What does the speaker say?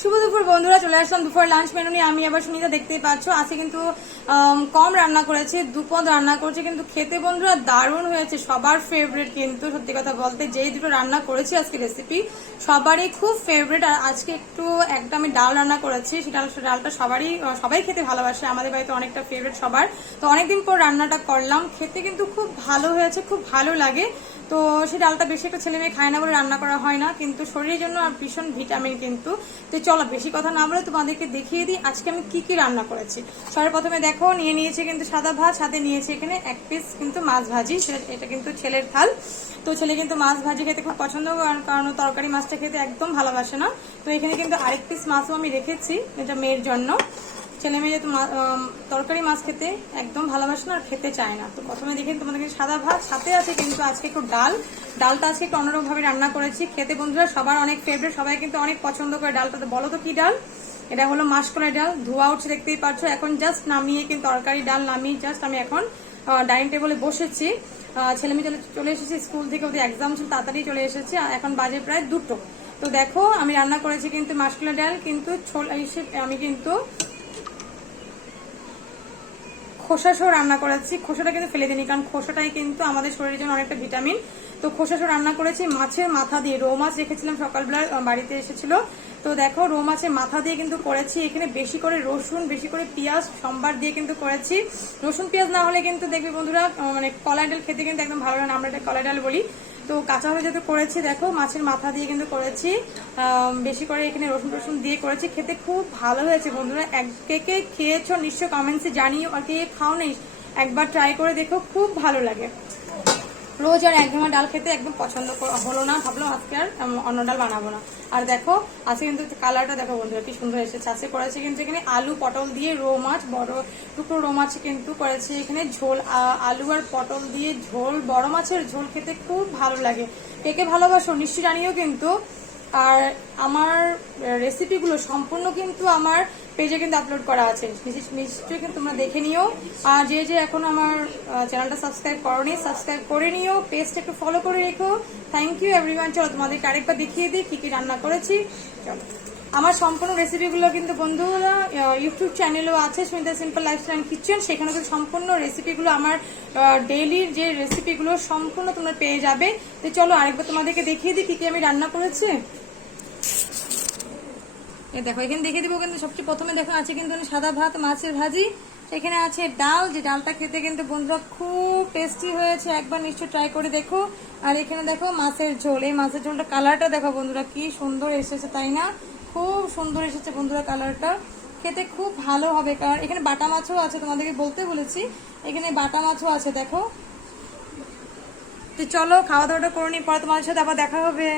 শুভ দুপুর বন্ধুরা, চলে আসলাম দুপুর লাঞ্চ মেনু নিয়ে। আমি আবার সুনিতা, দেখতেই পাচ্ছ আজকে কিন্তু কম রান্না করেছি, দুপদ রান্না করেছি, কিন্তু খেতে বন্ধুরা দারুণ হয়েছে। সবার ফেভারিট, কিন্তু সত্যি কথা বলতে যেই দুটো রান্না করেছি আজকে রেসিপি সবারই খুব ফেভারিট। আর আজকে একটা আমি ডাল রান্না করেছি, ডালটা সবাই খেতে ভালোবাসে, আমাদের বাড়িতে অনেকটা ফেভারিট সবার। তো অনেকদিন পর রান্নাটা করলাম, খেতে কিন্তু খুব ভালো হয়েছে, খুব ভালো লাগে। তো সেই ডালটা বেশি একটা ছেলে মেয়ে খায় না বলে রান্না করা হয় না, কিন্তু শরীরের জন্য ভীষণ ভিটামিন কিন্তু। তো চলো বেশি কথা না বলে তোমাদেরকে দেখিয়ে দিই আজকে আমি কি কি রান্না করেছি। সবার প্রথমে দেখো নিয়ে নিয়েছি কিন্তু সাদা ভাত, সাথে নিয়েছি এখানে এক পিস কিন্তু মাছ ভাজি। এটা কিন্তু ছেলের থাল। তো ছেলে কিন্তু মাছ ভাজি খেতে খুব পছন্দ করে, কারণ তরকারি মাছটা খেতে একদম ভালোবাসে না। তো এখানে কিন্তু আরেক পিস মাছও আমি রেখেছি, এটা মেয়ের জন্য। ছেলে মেয়ে যেহেতু তরকারি মাছ খেতে একদম ভালোবাসে না আর খেতে চায় না। তো প্রথমে দেখে তোমাদেরকে সাদা ভাত, সাথে আছে কিন্তু আজকে একটু ডালটা আজকে একটু অন্যরকম ভাবে রান্না করেছি। খেতে বন্ধুরা সবার অনেক ফেভারিট, সবাই কিন্তু অনেক পছন্দ করে ডালটা। তো বলো তো কি ডাল? এটা হলো মাসকলাই ডাল, ধোয়া উঠছে দেখতেই পাচ্ছ। এখন জাস্ট নামিয়ে কিন্তু তরকারি ডাল নামিয়ে জাস্ট আমি এখন ডাইনিং টেবিলে বসেছি। ছেলে মেয়ে চলে এসেছি স্কুল থেকে, ওদের এক্সাম ছিল, তাড়াতাড়ি চলে এসেছি। এখন বাজে প্রায় 2টো। তো দেখো আমি রান্না করেছি কিন্তু মাসকলাই ডাল, কিন্তু আমি কিন্তু খোসা সহ রান্না করেছি। খোসাটা কিন্তু ফেলে দিইনি, কারণ খোসাটাই কিন্তু আমাদের শরীরের জন্য অনেকটা ভিটামিন। তো খোসা সহ রান্না করেছি মাছের মাথা দিয়ে। রৌ মাছ রেখেছিলাম সকালবেলা, বাড়িতে এসেছিল। তো দেখো রৌ মাছের মাথা দিয়ে কিন্তু করেছি। এখানে বেশি করে রসুন, বেশি করে পেঁয়াজ সম্বার দিয়ে কিন্তু করেছি। রসুন পেঁয়াজ না হলে কিন্তু দেখবে বন্ধুরা মানে কলাই ডাল খেতে কিন্তু একদম ভালো লাগে না, আমরা এটা কলাই ডাল বলি। তো কাঁচা হয়ে যেতে করেছি, দেখো মাছের মাথা দিয়ে কিন্তু করেছি, বেশি করে এখানে রসুন দিয়ে করেছি। খেতে খুব ভালো হয়েছে বন্ধুরা। কে কে খেয়েছো নিশ্চয় কমেন্টসে জানিও, আর কে খাও নেই একবার ট্রাই করে দেখো, খুব ভালো লাগে। রোজ আর একদমা ডাল খেতে একদম পছন্দ হলো না, ভাবলাম আজকে আর অন্য ডাল বানাবো না। আর দেখো আজকে কিন্তু কালারটা দেখো বন্ধুরা কি সুন্দর এসেছে। আজকে করেছে কিন্তু এখানে আলু পটল দিয়ে রৌ মাছ, বড় টুকরো রৌ মাছ কিন্তু করেছে এখানে ঝোল। আলু আর পটল দিয়ে ঝোল, বড় মাছের ঝোল খেতে খুব ভালো লাগে। কে কে ভালোবাসো নিশ্চয়ই জানিও কিন্তু। আর আমার রেসিপিগুলো সম্পূর্ণ কিন্তু আমার পেজে কিন্তু আপলোড করা আছে, নিশ্চয়ই কিন্তু তোমরা দেখে নিও। আর যে এখন আমার চ্যানেলটা সাবস্ক্রাইব করোনি, সাবস্ক্রাইব করে নিও, পেজটা একটু ফলো করে রেখো। Thank you everyone. চলো তোমাদেরকে আরেকবার দেখিয়ে দিই কি কি রান্না করেছি। চলো আমার সম্পূর্ণ রেসিপিগুলো কিন্তু বন্ধুরা ইউটিউব চ্যানেলও আছে, সুনিতা সিম্পল লাইফস্টাইল কিচেন। সেখানে কিন্তু সম্পূর্ণ রেসিপিগুলো আমার ডেইলির যে রেসিপিগুলো সম্পূর্ণ তোমরা পেয়ে যাবে। তো চলো আরেকবার তোমাদেরকে দেখিয়ে দিই কি কি আমি রান্না করেছি। দেখো এখানে দেখিয়ে দিব, কিন্তু সবচেয়ে প্রথমে দেখো আছে কিন্তু সাদা ভাত, মাছের ভাজি, এখানে আছে ডাল, যে ডালটা খেতে কিন্তু বন্ধুরা খুব টেস্টি হয়েছে, একবার নিশ্চয় ট্রাই করে দেখো। আর এখানে দেখো মাছের ঝোল, এই মাছের ঝোলটা কালারটা দেখো বন্ধুরা কি সুন্দর এসেছে, তাই না? খুব সুন্দর এসেছে বন্ধুরা কালারটা, খেতে খুব ভালো হবে। কারণ এখানে বাটা মাছও আছে, তোমাদেরকে বলতে বলেছি এখানে বাটা মাছও আছে দেখো। তো চলো খাওয়া দাওয়াটা করে নি, পরে তোমাদের সাথে আবার দেখা হবে।